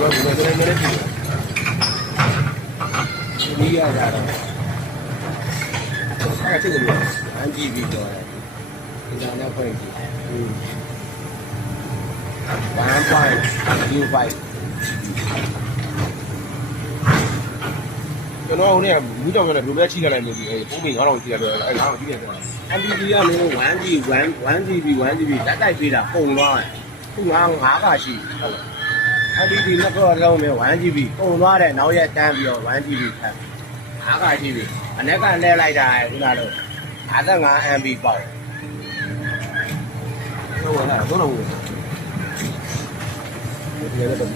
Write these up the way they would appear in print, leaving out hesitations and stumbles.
တော့ဒီလိုလည်းလည်းကြည့်ဒီရတာတော့အဲ့ဒါသိတယ်အန်ဂျီဘီတော့ဒီကောင်နဲ့ဖွင့်ကြည့်1.05ကျွန်တော်ဟိုနေ့မီးတောင်ကနေဘယ်လိုလဲချိလိုက်လို့ဒီပုံမိ9000ချိလိုက်တော့အဲ့9000ချိတယ်ပြော MPP ကလည်း 1GB တက်တိုက်ပေးတာပုံသွားတယ်သူက9ကရှိဟုတ်လား MPP နှစ်ခုတော့နဲ့ 1GB ပုံသွားတယ်နောက်ရက်တန်းပြီးတော့ 1GB ထပ်9ကရှိပြီအနက်ကလဲလိုက်တာခုနကတော့55 MB ပေါ့ဟုတ်လားတော့တော့ဒီလည်းတော့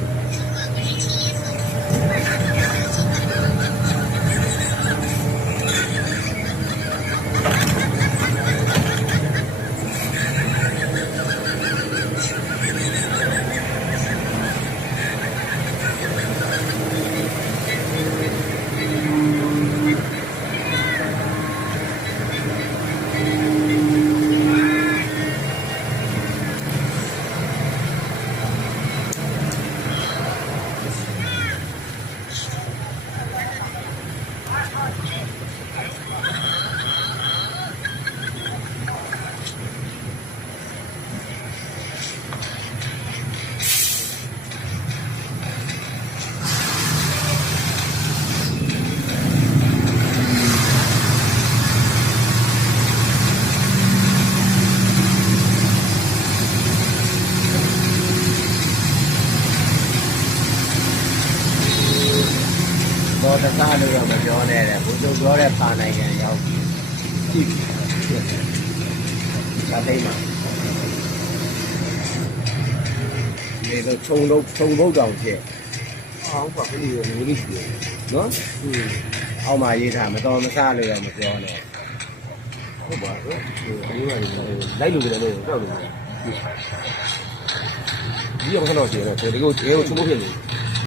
တော့တကားလို့တော့မပြောနဲ့တဲ့ဘုသူပြောတဲ့ပါနိုင်ရရောက်ကြည့်စာသိမ်းမှာဒီတော့ခြုံဘုတ်တောင်ဖြစ်အောင်ပါပြီလေလေးရှိတယ်နော်အောက်မှာရေးထားမတော်မဆလို့တော့မပြောနဲ့ဟုတ်ပါဘူးအရင်ကလိုက်လို့လည်းတော့တောက်လို့ဒီအောင်ခဏတော့ရှိတယ်ဒီကိုခြုံဘုတ်ဖြစ်နေ